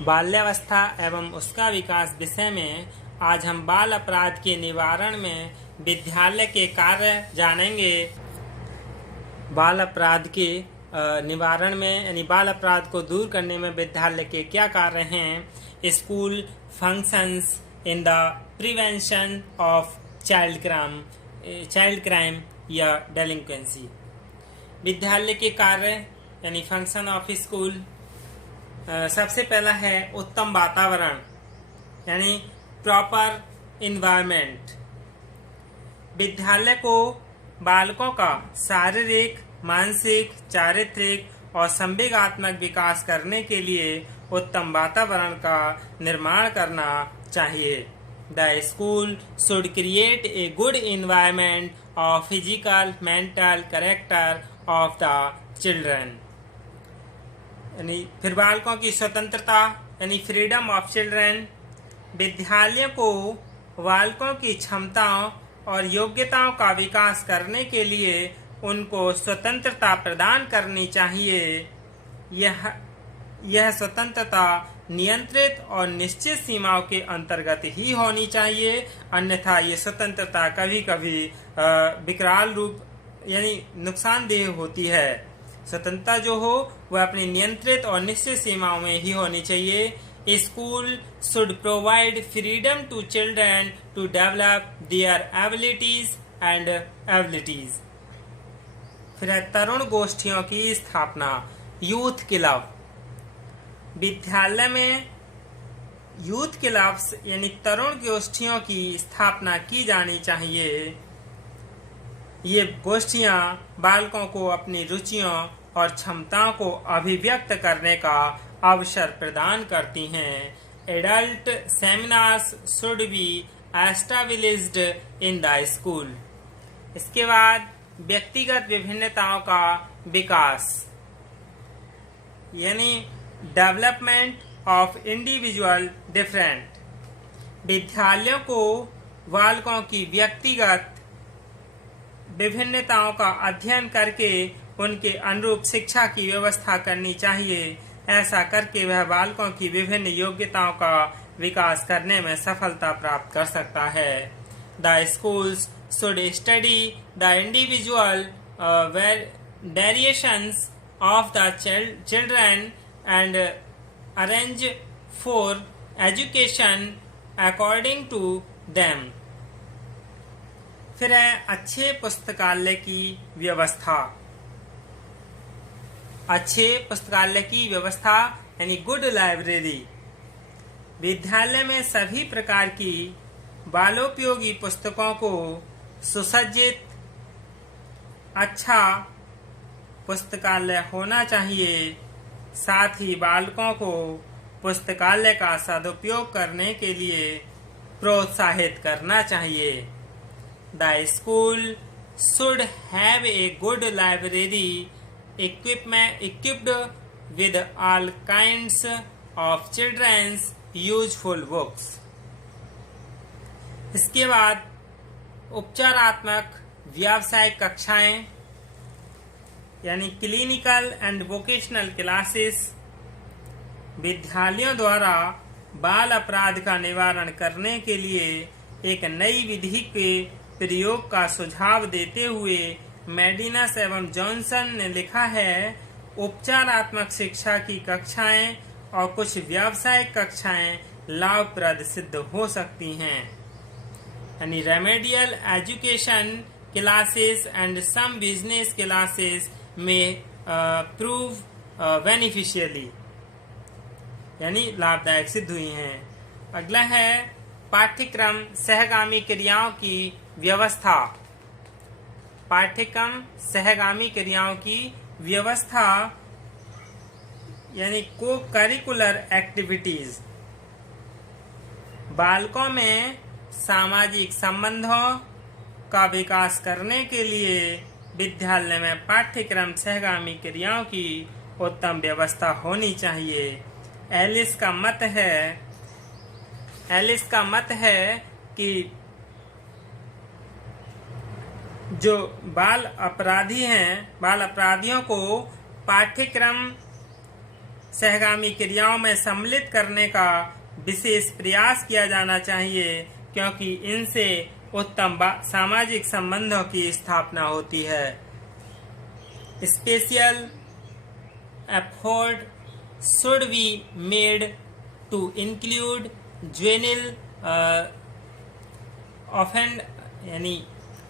बाल्यावस्था एवं उसका विकास विषय में आज हम बाल अपराध के निवारण में विद्यालय के कार्य जानेंगे। बाल अपराध के निवारण में यानी बाल अपराध को दूर करने में विद्यालय के क्या कार्य हैं। School functions in the prevention of child crime या डेलिंक्वेंसी। विद्यालय के कार्य यानी फंक्शन ऑफ स्कूल, सबसे पहला है उत्तम वातावरण यानी प्रॉपर इन्वायरमेंट। विद्यालय को बालकों का शारीरिक, मानसिक, चारित्रिक और संवेगात्मक विकास करने के लिए उत्तम वातावरण का निर्माण करना चाहिए। The school should create a good environment of physical mental character of the children. यानी फिर बालकों की स्वतंत्रता यानी फ्रीडम ऑफ चिल्ड्रन। विद्यालय को बालकों की क्षमताओं और योग्यताओं का विकास करने के लिए उनको स्वतंत्रता प्रदान करनी चाहिए। यह स्वतंत्रता नियंत्रित और निश्चित सीमाओं के अंतर्गत ही होनी चाहिए, अन्यथा ये स्वतंत्रता कभी कभी विकराल रूप यानी नुकसानदेह होती है। स्वतंत्रता जो हो वह अपनी नियंत्रित और निश्चित सीमाओं में ही होनी चाहिए। School should provide freedom to children to develop their abilities and abilities. फिर है तरुण गोष्ठियों की स्थापना, यूथ क्लब। विद्यालय में यूथ क्लब्स यानी तरुण गोष्ठियों की स्थापना की जानी चाहिए। ये गोष्ठियां बालकों को अपनी रुचियों और क्षमताओं को अभिव्यक्त करने का अवसर प्रदान करती हैं। Adult seminars should be established in the school. इसके बाद व्यक्तिगत विभिन्नताओं का विकास यानी डेवलपमेंट ऑफ इंडिविजुअल डिफरेंट। विद्यालयों को बालकों की व्यक्तिगत विभिन्नताओं का अध्ययन करके उनके अनुरूप शिक्षा की व्यवस्था करनी चाहिए। ऐसा करके वह बालकों की विभिन्न योग्यताओं का विकास करने में सफलता प्राप्त कर सकता है। The schools should study the individual variations of the children and arrange for education according to them. फिर है अच्छे पुस्तकालय की व्यवस्था। अच्छे पुस्तकालय की व्यवस्था यानी गुड लाइब्रेरी। विद्यालय में सभी प्रकार की बालोपयोगी पुस्तकों को सुसज्जित अच्छा पुस्तकालय होना चाहिए। साथ ही बालकों को पुस्तकालय का सदुपयोग करने के लिए प्रोत्साहित करना चाहिए। The school should have a good library equipped with all kinds of children's useful books. इसके बाद उपचारात्मक व्यावसायिक कक्षाएं यानी क्लिनिकल एंड वोकेशनल क्लासेस। विद्यालयों द्वारा बाल अपराध का निवारण करने के लिए एक नई विधि के प्रयोग का सुझाव देते हुए मेडिनस एवं जॉनसन ने लिखा है, उपचारात्मक शिक्षा की कक्षाएं और कुछ व्यावसायिक कक्षाएं लाभप्रद सिद्ध हो सकती हैं। यानी remedial education classes and some business classes में प्रूव बेनिफिशियली यानी लाभदायक सिद्ध हुई हैं। अगला है पाठ्यक्रम सहगामी क्रियाओं की व्यवस्था। पाठ्यक्रम सहगामी क्रियाओं की व्यवस्था यानी को करिकुलर एक्टिविटीज। बालकों में सामाजिक संबंधों का विकास करने के लिए विद्यालय में पाठ्यक्रम सहगामी क्रियाओं की उत्तम व्यवस्था होनी चाहिए। एलिस का मत है कि जो बाल अपराधियों को पाठ्यक्रम सहगामी क्रियाओं में सम्मिलित करने का विशेष प्रयास किया जाना चाहिए, क्योंकि इनसे उत्तम सामाजिक संबंधों की स्थापना होती है। Special effort should be made to include juvenile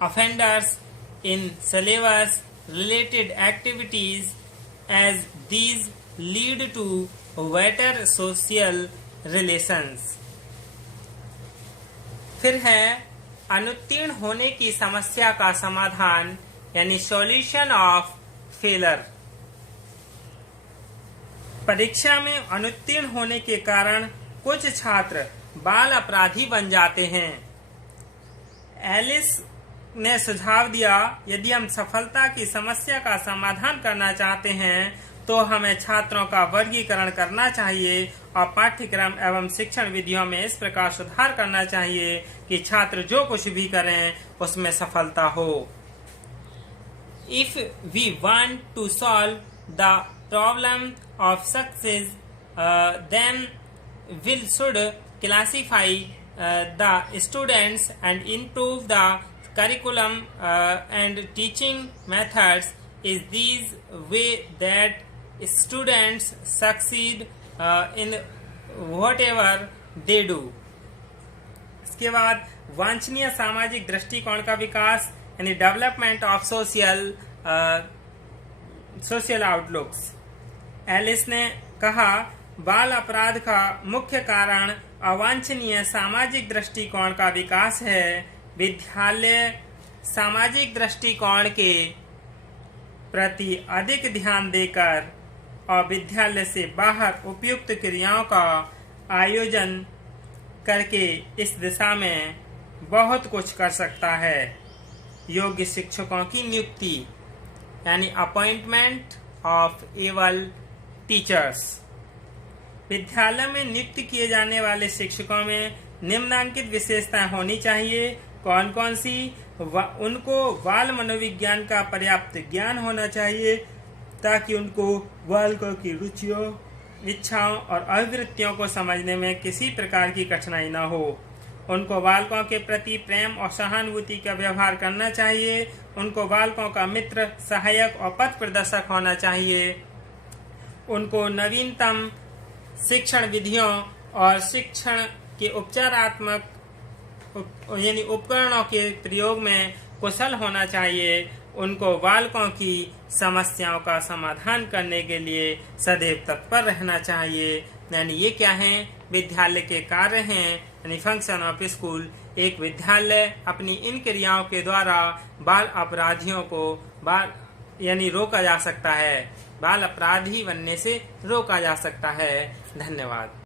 offenders in syllabus related activities, as these lead to better social relations। फिर है अनुत्तीर्ण होने की समस्या का समाधान, यानी सॉल्यूशन ऑफ फेलर। परीक्षा में अनुत्तीर्ण होने के कारण कुछ छात्र बाल अपराधी बन जाते हैं। एलिस ने सुझाव दिया, यदि हम सफलता की समस्या का समाधान करना चाहते हैं तो हमें छात्रों का वर्गीकरण करना चाहिए और पाठ्यक्रम एवं शिक्षण विधियों में इस प्रकार सुधार करना चाहिए कि छात्र जो कुछ भी करें उसमें सफलता हो। If we want to solve the problem of success, then we should classify the students and improve the curriculum and teaching methods is these way that students succeed in whatever they do। इसके बाद वांछनीय सामाजिक दृष्टिकोण का विकास, यानी development of social outlooks. Alice ने कहा, बाल अपराध का मुख्य कारण अवांछनीय सामाजिक दृष्टिकोण का विकास है। विद्यालय सामाजिक दृष्टिकोण के प्रति अधिक ध्यान देकर और विद्यालय से बाहर उपयुक्त क्रियाओं का आयोजन करके इस दिशा में बहुत कुछ कर सकता है। योग्य शिक्षकों की नियुक्ति, यानी अपॉइंटमेंट ऑफ एबल टीचर्स। विद्यालय में नियुक्त किए जाने वाले शिक्षकों में निम्नलिखित विशेषताएं होनी चाहिए। कौन कौन सी? उनको बाल मनोविज्ञान का पर्याप्त ज्ञान होना चाहिए ताकि उनको बालकों की रुचियों, इच्छाओं और अभिवृत्तियों को समझने में किसी प्रकार की कठिनाई न हो। उनको बालकों के प्रति प्रेम और सहानुभूति का व्यवहार करना चाहिए। उनको बालकों का मित्र, सहायक और पथ प्रदर्शक होना चाहिए। उनको नवीनतम शिक्षण विधियों और शिक्षण के उपचारात्मक यानी उपकरणों के प्रयोग में कुशल होना चाहिए। उनको बालकों की समस्याओं का समाधान करने के लिए सदैव तत्पर रहना चाहिए। यानी ये क्या है? विद्यालय के कार्य हैं, यानी फंक्शन ऑफ स्कूल। एक विद्यालय अपनी इन क्रियाओं के द्वारा बाल अपराधियों को यानी रोका जा सकता है, बाल अपराधी बनने से रोका जा सकता है। धन्यवाद।